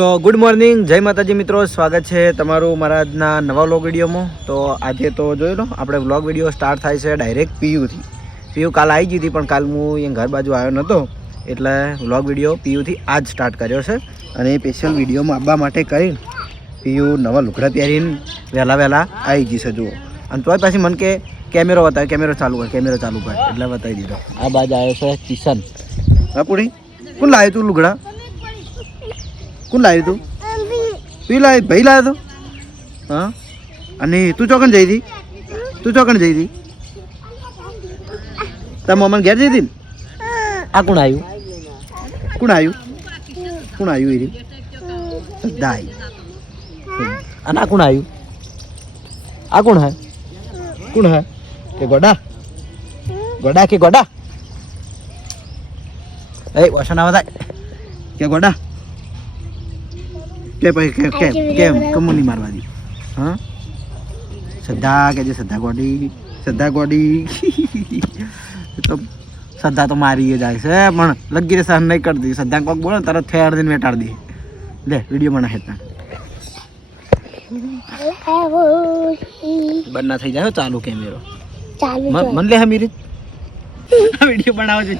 તો good morning, જય માતાજી મિત્રો, સ્વાગત છે તમારું મારા આજના નવા વ્લોગ વિડીયોમાં. તો આજે તો જોઈ લો આપણે વ્લોગ વિડીયો સ્ટાર્ટ થાય છે ડાયરેક્ટ પીયુથી. પીયુ કાલ આવી ગઈ હતી પણ કાલ હું અહીંયા ઘર બાજુ આવ્યો નહોતો એટલે વ્લોગ વિડીયો પીયુથી આજ સ્ટાર્ટ કર્યો છે. અને એ સ્પેશિયલ વિડીયોમાં આવવા માટે કરીને પીયુ નવા લુગડા પહેરીને વહેલા આવી ગઈ છે જુઓ. અને તોય પાછી મને કે કેમેરો બતાવે, કેમેરો ચાલુ કર એટલે બતાવી દીધો. આ બાજુ આવ્યો છે કિશન. હા પૂરી, કોણ લાવ્યું તું લુગડા? કોણ લાવ્યું તું? તું લાવી? ભાઈ લાવ્યો તો? હા. અને તું ચોકણ જઈ હતી? તાર મમ્માને ઘેર જઈ હતી ને? આ કોણ આવ્યું એ દાઈ. અને આ કોણ આવ્યું? આ કોણ હે કે ગોડા કે ગોડા? એ વસન આવા થાય કે ગોડા કે ભાઈ કેમ કમુની મારવા દી? હા, શ્રદ્ધા કે જે શ્રદ્ધા ગોડી તો શ્રદ્ધા તો મારી જાય છે પણ લગીરે સહન નહીં કરતી. શ્રદ્ધા કોક બોલે તરત ફેર દઈને વેટાડી દે. લે વિડીયો બના હેતા બન્ના થઈ જાય ચાલુ કેમેરો મન લે હમી રીત વિડીયો બનાવો છે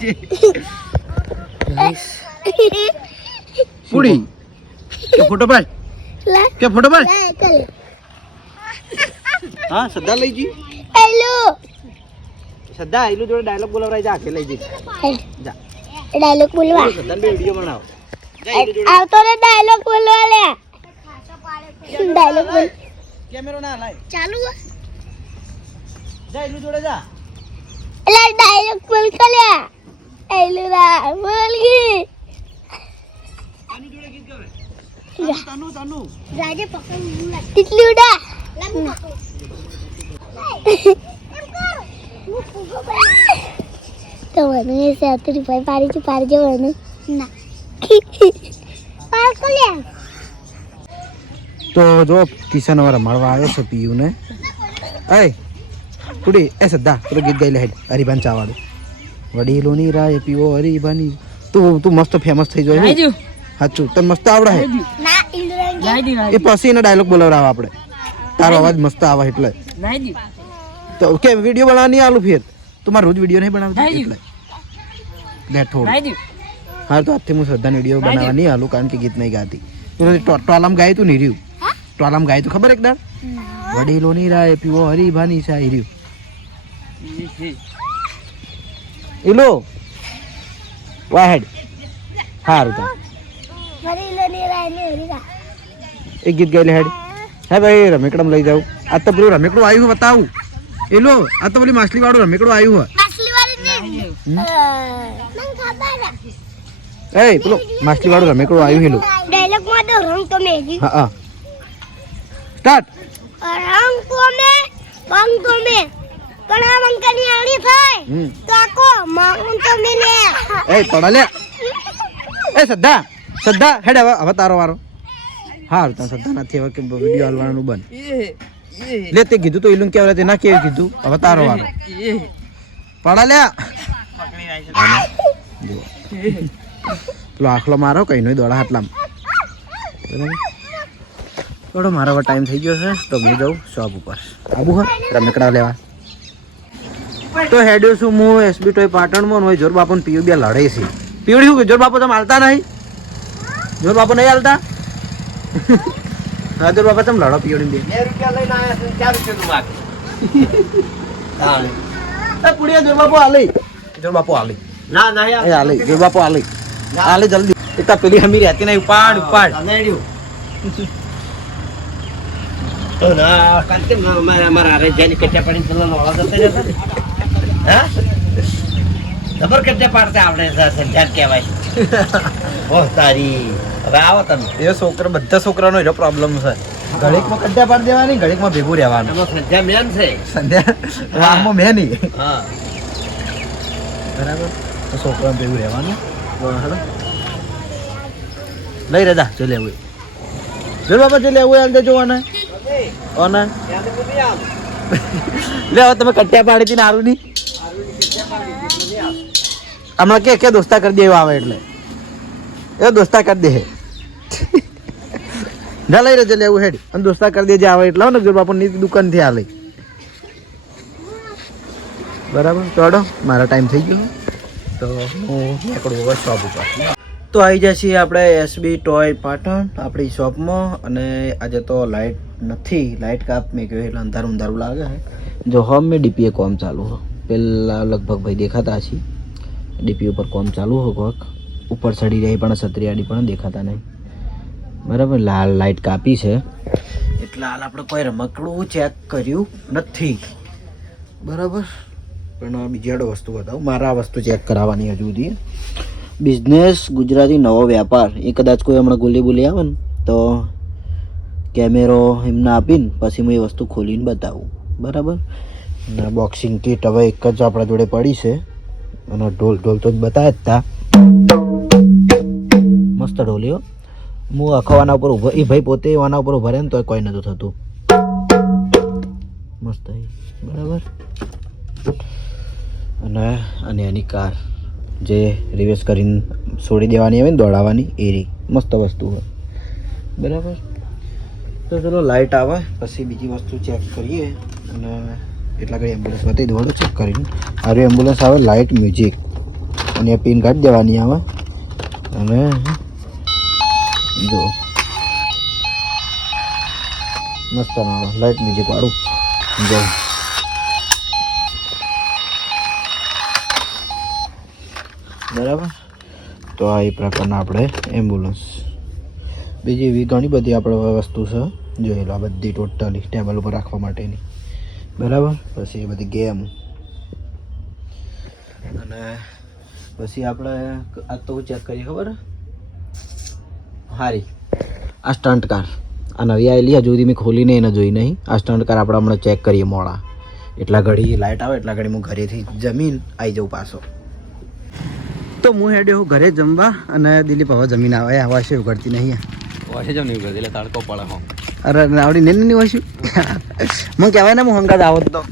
પૂરી કે ફોટો પાડ હા. શ્રદ્ધા લઈ જી. શ્રદ્ધા આઈલું જોડે ડાયલોગ બોલાવરાય જા કે લઈ જી જા. ડાયલોગ બોલવા શ્રદ્ધા બે વિડીયો બનાવો. આવતો રે ડાયલોગ બોલવા લે. ડાયલોગ બોલ. કેમેરો ના લાય ચાલુ જા. આઈલું જોડે જા. એલા ડાયલોગ બોલ કલ્યા. આઈલું રા બોલ ગી. આની જોડે ગીત ગાવે. તનુ રાજે પકડ તિતલી ઉડા. તો મને સાતરી ભાઈ પાડી જવાનું ના પાર કલ્યા. તો જો કિશન વાળા મળવા આવ્યો છે પીયુ ને. એ કુડી એ શ્રદ્ધા પેલું ગીત ગાઈ લે હેડ હરિભાન ચાવાળું. વડીલોની રાય પીવો હરિભાની. તું મસ્ત ફેમસ થઈ જાય. સાચું તને મસ્ત આવડે હે. ના ઇન્દ્રંગ એ પછી એનો ડાયલોગ બોલાવરાવ આપણે. તારો અવાજ મસ્ત આવે એટલે. તો કે વિડીયો બનાવવા નહીં આલું ફેર તું મારે રોજ વિડીયો નહીં બનાવતો એટલે લે થોડું. હા તો આજથી હું શ્રદ્ધાને વિડીયો બનાવવા નહીં આલું કારણ કે ગીત નહીં ગાતી. ટોલામ ગાય તું નહીં રહ્યું. ટોલામ ગાય તું ખબર એકદમ વડીલોની રાય પીવો હરિભાની સાઈ રહ્યું. એલો વાહેડ હારું તા વડીલોની રાય ને હરીરા એક ગીત ગાઈ લે હેડ. હે ભાઈ રમેકડમ લઈ જાઉં. આ તો પેલું રમેકડું આવ્યું બતાવું. એલો આ તો પેલી માછલી વાળું રમેકડું આવ્યું હોય. માછલી વાળી ને મને ખબર એ પેલું માછલી વાળું રમેકડું આવ્યું હેલું. ડાયલોગ માં તો રંગ તો મેજી હા સ્ટાર્ટ. રંગ તો મે બંગ તો મે પણ આ મંકની આડી થાય તો આકો માંગ તો મે લે. એ પડા લે. એ શ્રદ્ધા હેડ હવે તારો વારો. હારું તા શ્રદ્ધા નથી હવે કે વિડીયો હાલવાનું બંધ. લે તે કીધું તો ઇલું કેવરે તે ના કેવું કીધું. હવે તારો વારો. પડા લે. પેલો આખલો મારો કઈ નો દોડા હાટલામાં થોડો મારો હવે ટાઈમ થઈ ગયો છે તો હું જાઉં શોપ ઉપર. આબુ હા રમેકડા લેવા તો હેડ્યો છું હું એસબી ટોય પાટણમાં હોય. જોર બાપુ પીયુ બે લડે છે. પીવડી શું કે જોર બાપુ તમે હાલતા નહીં? જોર બાપુ નહીં હાલતા? હા જોર બાપા તમે લડો પીવડી બે રૂપિયા લઈને આવ્યા છે. 4 રૂપિયા તું માગ પુડિયા જોર બાપુ હાલે. જોર બાપુ હાલે ના હાલે. જોર બાપુ હાલે જલ્દી. એક પેલી હમી રહેતી નહીં. ઉપાડ મારા જેની કચ્ચા પાડી પેલા લોળા જતા રહેતા ને. હા ખબર કચ્ચા પાડતા આવડે સંજાત કહેવાય. ઓહ તારી હવે આવો તમે. એ છોકરા બધા છોકરાનો એનો પ્રોબ્લેમ છે. ઘડીકમાં કચ્ચા પાડી દેવાની, ઘડીકમાં ભેગું રહેવાનું. સંધ્યા મેન છે. સંધ્યા મેન નહીં. હા બરાબર. તો છોકરા ભેગું રહેવાનું. લઈ રેદા જો લેવું જો બાબા જો લેવું અંદર જોવાના ઓના લે હવે તમે કટ્યા પાડી હતી ને હારું ની હમણાં કે દોસ્તા કરી દે આવે એટલે એ દોસ્તા કરી દે જા લઈ રહેજે લેવું હેડ અને દોસ્તા કરી દેજે આવે એટલા ને બાપુની દુકાનથી આ લઈ બરાબર તો અડો મારા ટાઈમ થઈ ગયો તો હું નીકળું હવે શોપ ઉપર તો આવી જાય છીએ આપણે એસબી ટોય પાટણ આપણી શોપમાં અને આજે તો લાઇટ નથી લાઇટ કાપ મેં કહ્યું એટલે અંધારું અંધારું લાગે છે જો હોમ મેં ડીપીએ કોમ ચાલુ હો પહેલાં લગભગ ભાઈ દેખાતા છીએ ડીપી ઉપર કોમ ચાલુ હો કોક ઉપર ચડી રહી પણ સત્રિયાડી પણ દેખાતા નહીં બરાબર લાલ લાઇટ કાપી છે એટલે હાલ આપણે કોઈ રમકડું ચેક કર્યું નથી બરાબર પણ બીજી આડો વસ્તુ બતાવું મારા વસ્તુ ચેક કરાવવાની હજુ સુધી બિઝનેસ ગુજરાતી નવો વેપાર એ કદાચ કોઈ હમણાં ગોલી બોલી આવે ને તો કેમેરો એમને આપીને પછી હું એ વસ્તુ ખોલીને બતાવું બરાબર અને બોક્સિંગ કીટ હવે એક જ આપણા જોડે પડી છે અને ઢોલ ઢોલ તો જ બતાવ્યા જ તા મસ્ત ઢોલ્યો હું આખો આના ઉપર ઊભો એ ભાઈ પોતે આના ઉપર ઊભા રહે ને તો કોઈ નહોતું થતું મસ્ત બરાબર અને એની કાર જે રિવર્સ કરીને છોડી દેવાની આવે ને દોડાવવાની એ રી મસ્ત વસ્તુ હોય બરાબર તો ચલો લાઇટ આવે પછી બીજી વસ્તુ ચેક કરીએ અને એટલા ઘડી એમ્બ્યુલન્સ બતાવી દોડો ચેક કરીને આરું એમ્બ્યુલન્સ આવે લાઇટ મ્યુઝિક અને પિન કાઢી દેવાની આવે અને જો મસ્ત લાઇટ મ્યુઝિક વાળું જો બરાબર તો આ એ પ્રકારના આપણે એમ્બ્યુલન્સ બીજી એવી ઘણી બધી આપણે વસ્તુ છે જોઈ લો આ બધી ટોટલી ટેબલ ઉપર રાખવા માટેની બરાબર પછી એ બધી ગેમ અને પછી આપણે આ તો ચેક કરીએ ખબર હારી આ સ્ટન્ટ કાર આ નવી આવેલી હજુ સુધી મેં ખોલીને એને જોઈ નહીં આ સ્ટન્ટ કાર આપણે હમણાં ચેક કરીએ મોડા એટલા ઘડી લાઇટ આવે એટલા ઘડી હું ઘરેથી જમીન આવી જાઉં પાછો તો હું હેડ્યો ઘરે જમવા અને દિલીપ હવે જમીન આવે હવા છે ઉઘડતી નહીં વાશે જમ નહીં ઉગડે એટલે તડકો પડે હો અરે આવડી ને નહીં વાસ્યું મને કહેવાય ને હું હંગાત આવત તો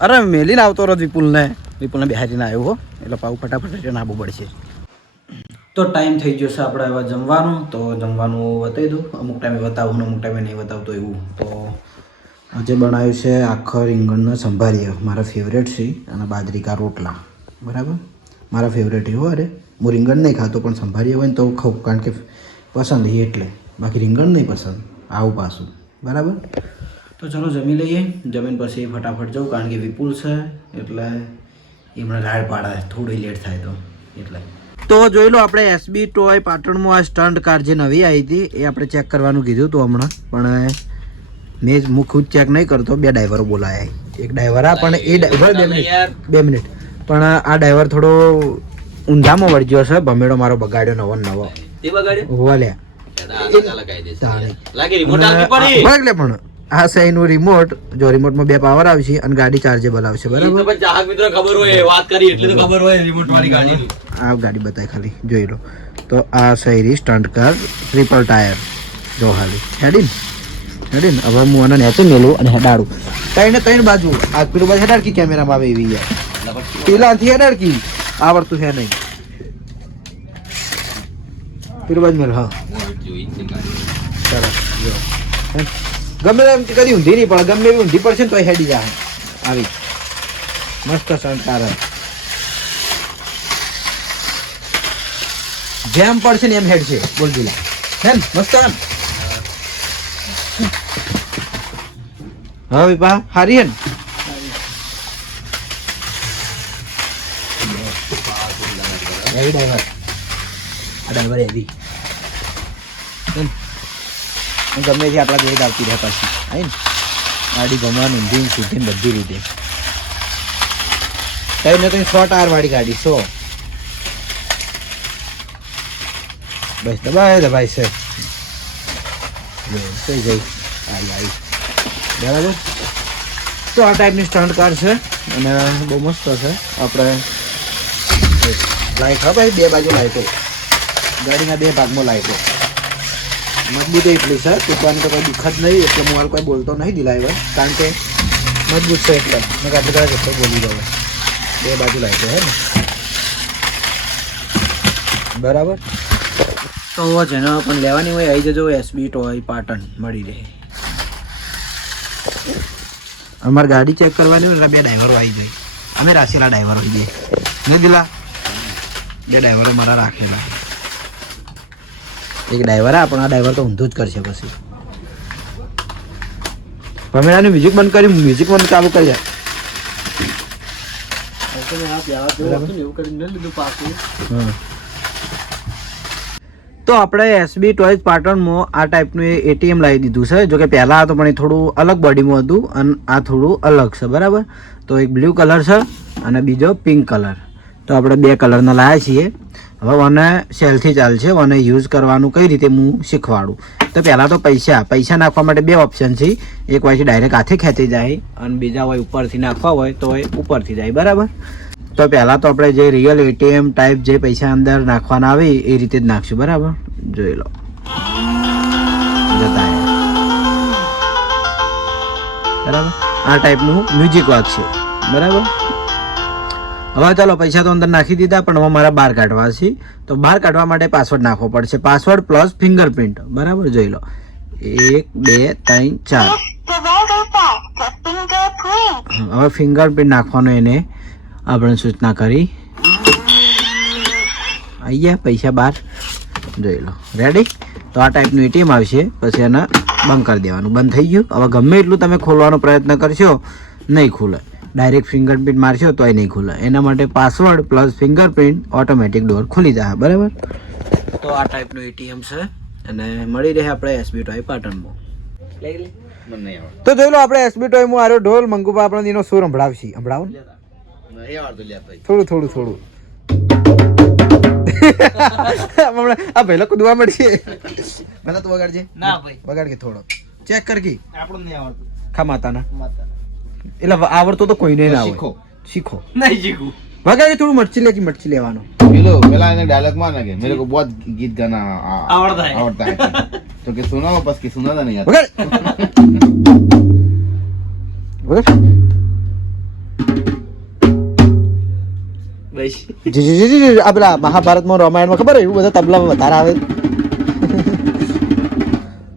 અરે મેલીને આવતો રહો વિપુલને બિહારીને આવ્યો હો એટલે પાઉં ફટાફટ રિટર્ન આવવું પડશે તો ટાઈમ થઈ ગયો છે આપણે હવે જમવાનું તો જમવાનું બતાવી દઉં અમુક ટાઈમે બતાવું અમુક ટાઈમે નહીં બતાવતો એવું તો આજે બનાવ્યું છે આખા રીંગણના સંભારિયા મારા ફેવરેટ છે અને બાજરીકા રોટલા બરાબર મારા ફેવરેટ એવું અરે હું રીંગણ નહીં ખાતો પણ સંભારિયા હોય ને તો ખાઉં કારણ કે પસંદ છે એટલે બાકી રીંગણ નહીં પસંદ આવું પાછું બરાબર તો ચલો જમી લઈએ જમીન પછી ફટાફટ જાઉં કારણ કે વિપુલ છે એટલે એમણે રાડ પાડે થોડી લેટ થાય તો એટલે તો જોઈ લો આપણે એસબી ટોય પાટણમાં આ સ્ટન્ટ કાર જે નવી આવી હતી એ આપણે ચેક કરવાનું કીધું હતું હમણાં પણ મેં હું ખુદ ચેક નહીં કરતો બે ડ્રાઈવરો બોલાયા એક ડ્રાઈવર આ પણ એ બે મિનિટ પણ આ ડ્રાઈવર થોડો ઊંધામાં વળગ્યો છે ભમેડો મારો બગાડ્યો નવો નવો પણ આ છે એનું રિમોટ જો રિમોટમાં બે પાવર આવશે અને ગાડી ચાર્જેબલ આવશે બરાબર આ ગાડી બતાવી ખાલી જોઈ લો તો આ શહેરી સ્ટન્ટ કાર ટ્રિપલ ટાયર જો હાલી હેડીને હવે હું આને નેચે મેલું અને હેડાડું ત્રણ બાજુ આ પેલું બાજુ હેડાડકી કેમેરામાં આવે એવી યાર પેલાથી હેડાડકી આવડતું છે નહીં પેલું બાજુ મેલ હા સરસ જો ગમે એમ કદી ઊંધી નહીં પડે ગમે એવી ઊંધી પડશે ને તો હેડી જાય આવી મસ્ત સંસ્કાર જેમ પડશે ને એમ હેડ છે બોલ દિલા હે મસ્ત એમ હા વિપા હારી હે ને ડ્રાઈવર એવી ગમે છે આપણા જોડે આવતી રહે પાછી આવી ને ગાડી ગમવાનું ઊંધી સીધી બધી રીતે કઈ ને કઈ 100 ટાયર વાળી ગાડી 100 બસ દબાય છે થઈ ગઈ આવી બરાબર તો આ ટાઈપની સ્ટન્ટ કાર છે અને બહુ મસ્ત છે આપણે લાઈટ હા ભાઈ બે બાજુ લાઈટો ગાડીના બે ભાગમાં લાઈટો મજબૂત એટલી છે તૂટવાની તો કોઈ દુઃખ જ નહીં એટલે હું હાલ કોઈ બોલતો નહીં દિલાય કારણ કે મજબૂત છે એટલે મેં કાપી કદાચ એટલો બોલી જાઉં બે બાજુ લાઈટો હે ને બરાબર તો જેને પણ લેવાની હોય આવી જજો એસબી ટોય પાટણ મળી રહે. અમારે ગાડી ચેક કરવાની હોય એટલે 2 ડ્રાઈવરો આવી જાય. અમે રાખેલા ડ્રાઈવરો બે નહીં દિલા, 2 ડ્રાઈવરો મારા રાખેલા. એક ડ્રાઈવર પણ આ ડ્રાઈવર તો ઊંધું જ કરશે. પછી ભમેડાનું મ્યુઝિક બંધ કરી, મ્યુઝિક બંધ ચાલુ કરી જાય. તો આપણે એસબી ટોયઝ પાટણમાં આ ટાઈપનું એટીએમ લાવી દીધું છે. જો કે પહેલાં હતું પણ એ થોડું અલગ બોડીમાં હતું અને આ થોડું અલગ છે, બરાબર. તો એક બ્લુ કલર છે અને બીજો પિંક કલર. તો આપણે 2 કલરના લાવ્યા છીએ. હવે મને સેલથી ચાલશે, મને યુઝ કરવાનું કઈ રીતે હું શીખવાડું. તો પહેલાં તો પૈસા નાખવા માટે 2 ઓપ્શન છે. એક હોય છે ડાયરેક્ટ હાથે ખેંચી જાય અને બીજા હોય ઉપરથી નાખવા હોય તો એ ઉપરથી જાય, બરાબર. તો પહેલાં તો આપણે જે રિયલ એટીએમ ટાઈપ જે પૈસા અંદર નાખવાના આવે એ રીતે જ નાખશું, બરાબર. જોઈ લો, જતા બરાબર. આ ટાઈપનું મ્યુઝિક વાગશે, બરાબર. હવે ચાલો પૈસા તો અંદર નાખી દીધા, પણ હવે મારા બહાર કાઢવા છે. તો બહાર કાઢવા માટે પાસવર્ડ નાખવો પડશે. પાસવર્ડ પ્લસ ફિંગરપ્રિન્ટ, બરાબર. જોઈ લો, 1 2 3 4. હવે ફિંગરપ્રિન્ટ નાખવાનો એને આપણે સૂચના કરી. આવી ગયા પૈસા બહાર. જોઈ લો, રેડી. તો આ ટાઈપનું એટીએમ આવશે. પછી એને બંધ કરી દેવાનું. બંધ થઈ ગયું. હવે ગમે એટલું તમે ખોલવાનો પ્રયત્ન કરશો નહીં ખુલે. ડાયરેક્ટ ફિંગરપ્રિન્ટ મારશો તોય નહીં ખુલે. એના માટે password plus fingerprint automatic door ખુલી જાય, બરાબર. તો આ ટાઈપનું એટીએમ છે અને મળી રહે આપણે એસબી ટોય પાટણમાં. તો જોઈ લો, આપણે એસબી ટોયમાં આરો ઢોલ મંગુપા આપણને એનો સુર સંભળાવશી. સંભળાવો થોડું. આ પહેલા કુદવા મળશે. મને તો વગાડજે. ના ભાઈ, વગાડ કે થોડો ચેક કર કે આપણને નહીં આવડતું. ખા માતાના એટલે આવડતો તો કોઈને ના આવે. શીખો નહીં શીખું. વગાડ કે થોડું મરચી લેવાનો. पहला इन्हें डायलॉग मारना के मेरे को बहुत गीत गाना आवड़ता है तो कि सुना हो बस कि सुना था नहीं आता. આ પેલા મહાભારતમાં રામાયણમાં ખબર એવું બધા તબલામાં વધારે આવે.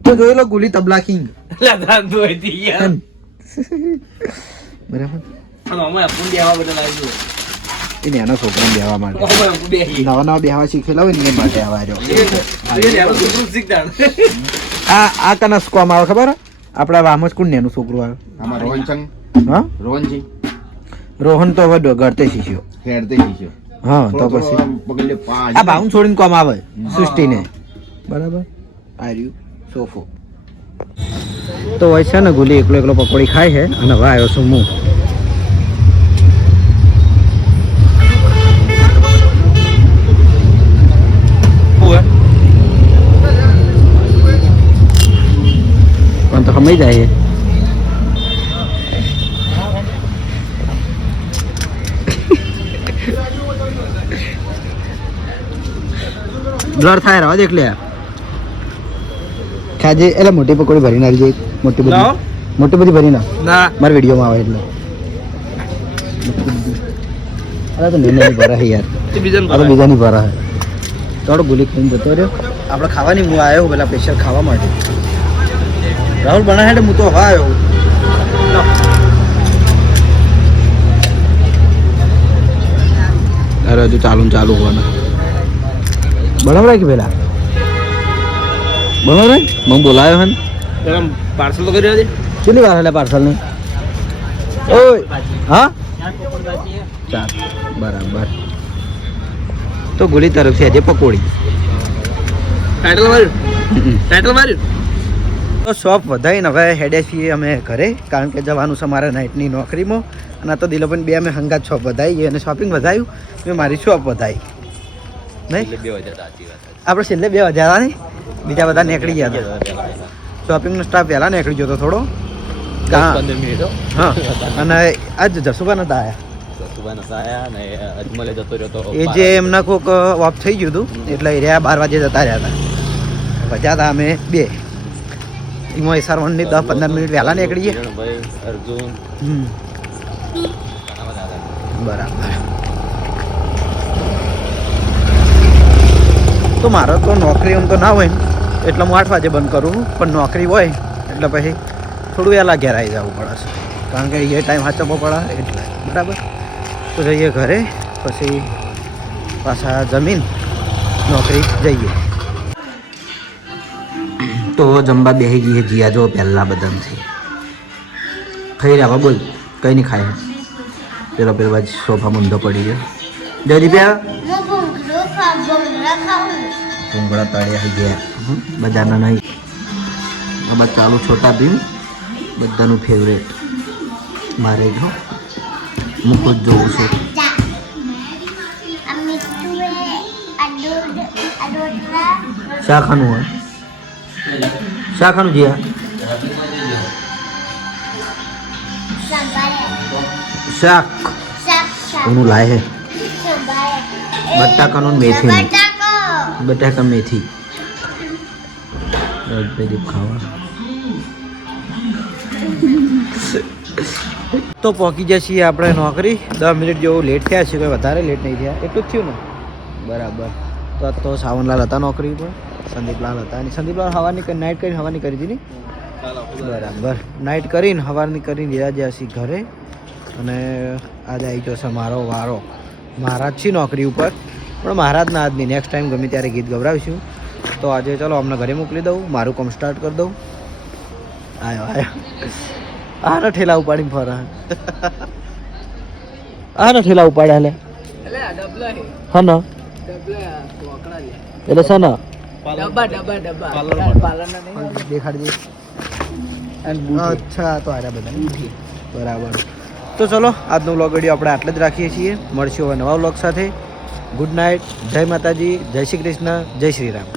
તો જોઈ લો ગુલી તબલા કિંગ. બરાબર. એ નાના છોકરાને બેહવા માટે નવા બેહવા શીખેલા હોય ને એ માટે આ કના સ્કોમ આવે ખબર? આપડા વામસ કોણ નેનું છોકરું આવે? આમાં રોહન સંગ. હા, રોહનજી. રોહન તો હવે ગળતે શીખ્યો. હા, તો પછી આ ભાઉન છોડીને કોમ આવે સૃષ્ટિને, બરાબર. આર્યું સોફો. તો હોય છે ને ગુલી એકલો પકોડી ખાય છે અને હવે આવ્યો છું હું. પણ તો સમય જાય બ્લર થાય રહો દેખ લે ખાજે. એટલે મોટી પકોડી ભરી નાખજે. મોટી બધી ભરી ના મારા વિડીયોમાં આવે એટલે. અરે તો નહીં ભરા યાર, બીજાની ભરા હે. થોડો ગુલી ખાઈને જતો રહ્યો. આપણે ખાવાની હું આવ્યો પેલા સ્પેશિયલ ખાવા માટે. રાહુલ બનાવે હું તો હવે આવ્યો. અરે હજુ ચાલુ હોવાના બરાબર કે પેલા બરાબર મને બોલાયો હે. પાર્સલ તો કરી દે. કેટલી વાર એટલે પાર્સલ ને? ઓય હા 4 બરાબર. તો ગુલી તરફથી આજે પકોડી ટાઇટલ માર્યું. તો શોપ વધારીને હવે હેડે છીએ અમે ઘરે, કારણ કે જવાનું છે મારે નાઇટની નોકરીમાં. અને આ તો દિલોબેન 2 અમે હંગાત શોપ વધારી અને શોપિંગ વધાર્યું. મેં મારી શોપ વધારી નહીં. આપણે છેલ્લે 2 હજાર ને બીજા બધા નીકળી ગયા હતા. શોપિંગનો સ્ટાફ પહેલાં નીકળી ગયો હતો થોડો. હા, અને આજ જસુબા નતા આવ્યા. એ જે એમના કોઈક ઓફ થઈ ગયું હતું એટલે એ રહ્યા 12 વાગે જતા રહ્યા હતા. વજા હતા અમે 2. એમાં SR1 10-15 મિનિટ વહેલા નીકળીએ. બરાબર. તો મારે તો નોકરી એમ તો ના હોય ને એટલે હું 8 વાગે બંધ કરું પણ નોકરી હોય એટલે પછી થોડું વહેલા ઘેર આવી જવું પડે છે કારણ કે એ ટાઈમ સાચવવો પડે એટલે બરાબર. તો જઈએ ઘરે પછી પાછા જમીન નોકરી જઈએ. તો જમવા બેસી જઈએ જીયા જો પહેલાં બધાથી ખાઈ રહ્યા બોલ કંઈ નહીં ખાય પેલો પેલો સોફા મૂંધો પડી ગયો. જયદીપ ભૂંગળા તળ્યા ગયા બધાના નહીં. આ ચાલુ છોટા ભીમ બધાનું ફેવરેટ મારે જો હું ખુદ જોઉં છું. શા ખાનું હોય શા ખાનું જીયા શાક કોનું લાય હે બટાકાનું મેથી બટાકા મેથી ખાવા. તો પહોંચી જઈએ છીએ આપણે નોકરી. 10 મિનિટ જેવું લેટ થયા છે, કોઈ વધારે લેટ નહીં થયા, એટલું જ થયું ને બરાબર. તો સાવનલાલ હતા નોકરી પર, સંદીપલાલ હતા અને સંદીપલાલ હવાની નાઇટ કરીને હવાની કરી હતી ને બરાબર. નાઇટ કરીને હવાની કરીને રહ્યા જ્યાં છીએ ઘરે અને આજે આવી ગયો છે મારો વારો. મહારાજ છે નોકરી ઉપર પણ મહારાજના આજ નહીં, નેક્સ્ટ ટાઈમ ગમે ત્યારે ગીત ગવડાવીશું. તો આજે ચલો અમને ઘરે મોકલી દઉં, મારું કામ સ્ટાર્ટ કરી દઉં. આવ્યો આના ઠેલા ઉપાડીને ફરા આના ઠેલા ઉપાડ્યા લે હા ના એટલે છે ને દેખાડજે. અચ્છા તો આર્યા બધા બરાબર. તો ચલો આજનો વ્લોગ વિડીયો આપણે આટલે જ રાખીએ છીએ. મળશું હવે નવા વ્લોગ સાથે. ગુડ નાઇટ, જય માતાજી, જય શ્રી કૃષ્ણ, જય શ્રી રામ.